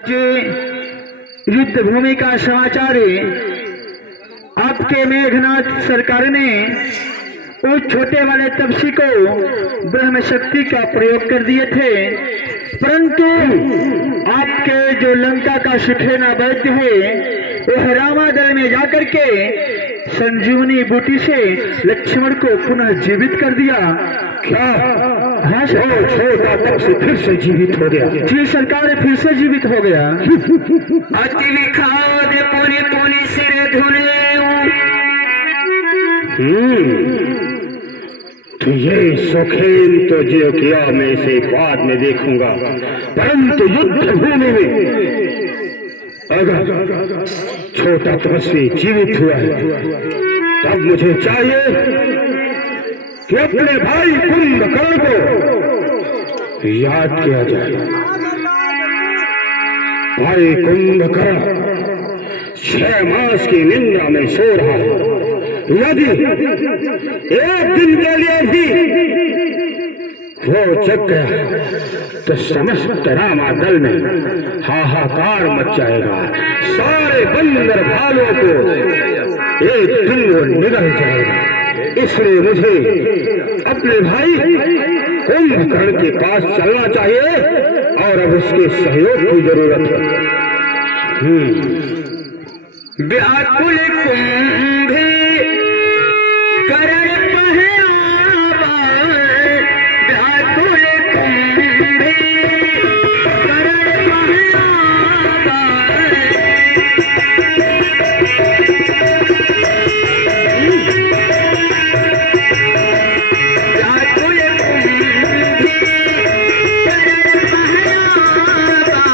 युद्ध भूमि का समाचार है। आपके मेघनाथ सरकार ने उस छोटे वाले तपसी को ब्रह्म शक्ति का प्रयोग कर दिए थे, परंतु आपके जो लंका का सुखेना वैद्य है वह रामादल में जाकर के संजीवनी बूटी से लक्ष्मण को पुनः जीवित कर दिया। क्या? हाँ छोटा तपसी फिर से जीवित हो गया? जी सरकार, फिर से जीवित हो गया। अति विखाद पुनि पुनि सिर धुने। तो ये सुखेन तो जो किया मैं इसे बाद में देखूंगा, परंतु युद्ध भूमि में अगर छोटा तपस्वी जीवित हुआ है तब मुझे चाहिए कि अपने भाई कुंभकर्ण को याद किया जाए। भाई कुंभकर्ण 6 मास की निंदा में सो रहा है। यदि एक दिन के लिए भी वो जग गया तो समस्त रामा दल में हाहाकार मच जाएगा। सारे बंदर भालों को एक दिन वो निगल जाएगा। इसलिए मुझे अपने भाई कुंभकर्ण के पास चलना चाहिए और अब उसके सहयोग की जरूरत है। व्याकुल कुंभे करण पहनावा, व्याकुल कुंभे करण पहनावा। व्याकुल कुंभे करण पहनावा।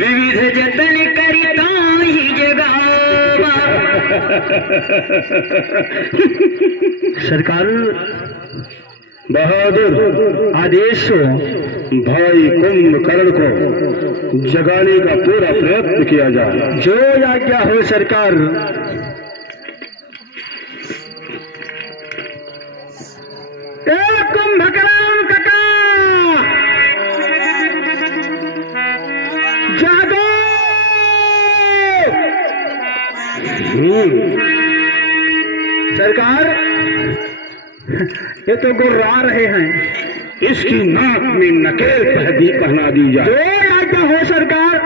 विविध जतन करिता ही जगावा। सरकार बहादुर, आदेश हो। भाई कुंभकर्ण को जगाने का पूरा प्रयत्न किया जाए। जो आज्ञा हो सरकार। कुंभकर्ण काका जागो। सरकार, ये तो गुर्रा रहे हैं। इसकी नाक में नकेल पहना दी जाए। जो आज्ञा हो सरकार।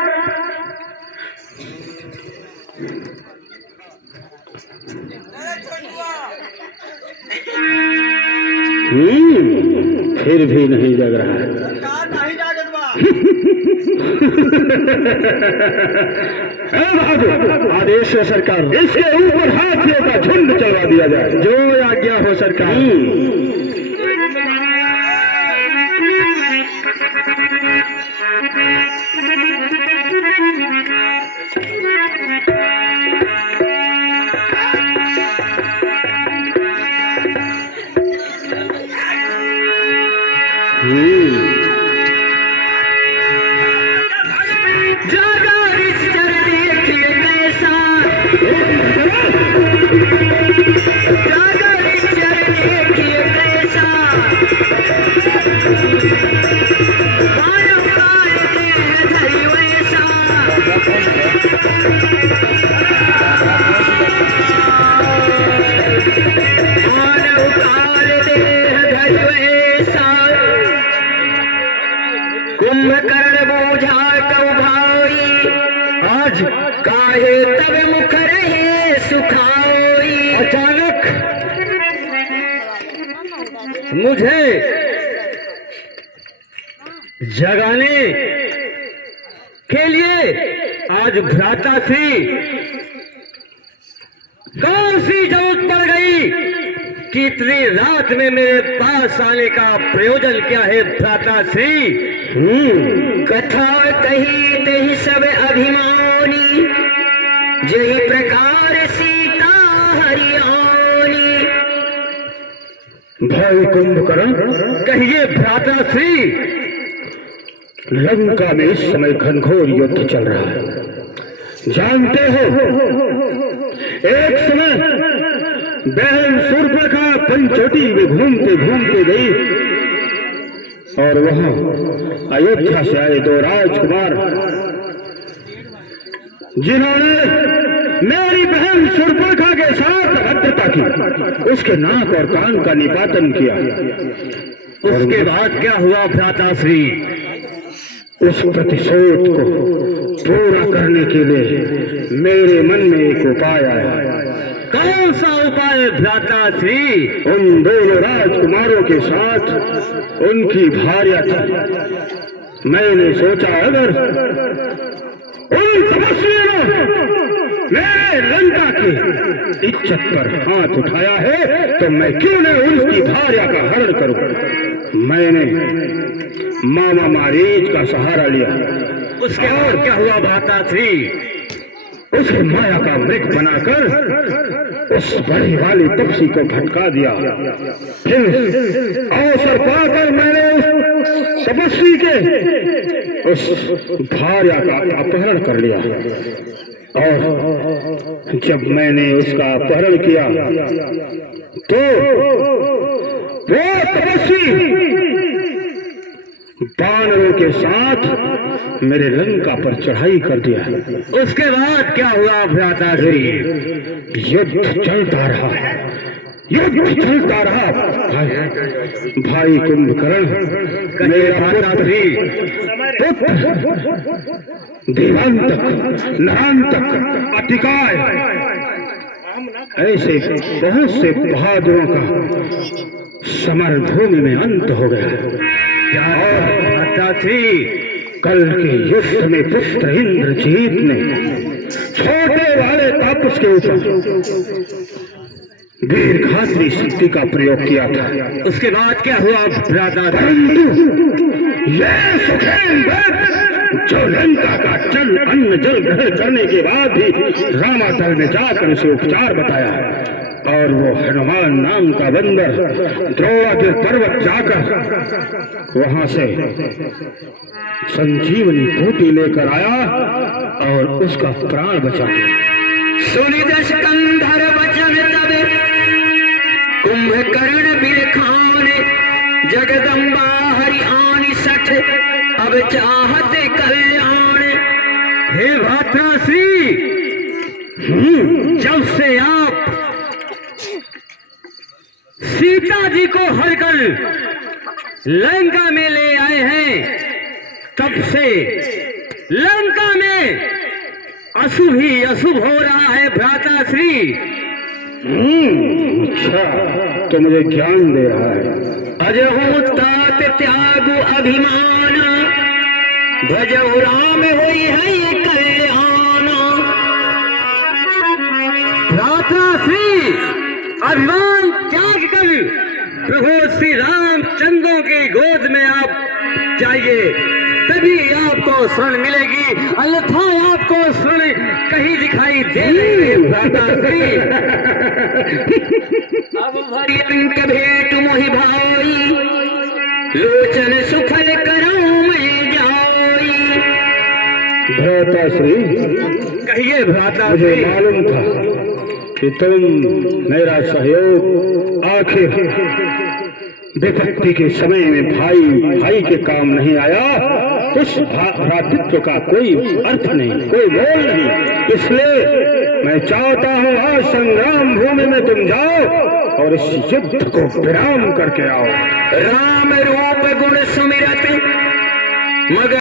फिर भी नहीं जग रहा है। बहादुर, आदेश है सरकार। इसके ऊपर हाथियों का झुंड चलवा दिया जाए। जो आज्ञा हो सरकार। जागा रिश्तर देखिए कैसा, जागा रिश्तर देखिए कैसा। काहे तब मुख रहे सुखाई। अचानक मुझे जगाने के लिए आज भ्राताश्री कौन सी जरूरत पड़ गई कि इतनी रात में मेरे पास आने का प्रयोजन क्या है भ्राताश्री? कथा कही तही सब अभिमानी, जही प्रकार सीता हरियाणी। भाई कुंभकर्ण, कहिए भ्राताश्री। लंका में इस समय घनघोर युद्ध चल रहा है। जानते हो, एक समय बहन शूर्पणखा पंचवटी में घूमते घूमते गई और वहां अयोध्या से आए दो राजकुमार, जिन्होंने मेरी बहन शूर्पणखा के साथ अभद्रता की, उसके नाक और कान का निपातन किया। उसके बाद क्या हुआ भ्राताश्री? उस प्रतिशोध को पूरा करने के लिए मेरे मन में एक उपाय आया। कौन सा उपाय भ्राताश्री? उन दोनों राजकुमारों के साथ उनकी भार्या थी। मैंने सोचा, अगर उन तपस्वियों मेरे लंका की इज्जत पर हाथ उठाया है तो मैं क्यों न उनकी भार्या का हरण करूं। मैंने मामा मारीच का सहारा लिया। उसके बाद क्या हुआ भ्राताश्री? उसे माया का मृग बनाकर उस बड़ी वाली तपसी को भटका दिया। फिर अवसर पाकर मैंने उस तपस्वी के उस भार्या का अपहरण कर लिया और जब मैंने उसका अपहरण किया तो वो तपस्वी बानरों के साथ मेरे लंका पर चढ़ाई कर दिया। उसके बाद क्या हुआ भ्राताश्री? युद्ध चलता रहा, युद्ध चलता रहा। भाई कुंभकर्ण, मेरा पुत्र देवांतक, नरांतक, अतिकाय, ऐसे बहुत से बहादुरों का समर भूमि में अंत हो गया। भ्राताश्री, कल के युद्ध में पुत्र इंद्रजीत ने छोटे वाले तापस के ऊपर वीरघाती शक्ति का प्रयोग किया था। उसके बाद क्या हुआ भ्राताश्री? परंतु यह सुखेंद्र जो लंका का जल अन्न जल ग्रहण करने के बाद भी रामातल में जाकर उसे उपचार बताया और वो हनुमान नाम का बंदर द्रोणागिर पर्वत जाकर वहां से संजीवनी बूटी लेकर आया और उसका प्राण बचा दिया। सुनि दश कंधर वचन तब कुंभकर्ण बिलखान, जगदम्बा हरियाणी सठ अब चाहते कल्याण। हे भ्राताश्री, जब से आप सीता जी को हरकर लंका में ले आए हैं, तब से लंका में अशुभ ही अशुभ हो रहा है भ्राताश्री। अच्छा, तो मुझे ज्ञान दे रहा है। अजहु तात त्यागु अभिमान, भजहु राम होई है कल्याण। भ्राताश्री, अभिमान त्याग कर प्रभु श्री रामचंद्र की गोद में आप जाइए, तभी आपको शरण मिलेगी, अन्यथा आपको शरण कहीं दिखाई दे नहीं। भ्राताश्री, अब भरियंक भेट मोहि भाई, लोचन सुफल कराऊं मैं जाई। भ्राताश्री, कहिए मुझे भ्राताश्री। मालूम था कि तुम मेरा सहयोग आखिर विपत्ति के समय में भाई भाई के काम नहीं आया, उस भ्रातृत्व का कोई अर्थ नहीं, कोई मोल नहीं। इसलिए मैं चाहता हूँ आज संग्राम भूमि में तुम जाओ और इस युद्ध को विराम करके आओ। राम रूप गुण सुमिरत मगर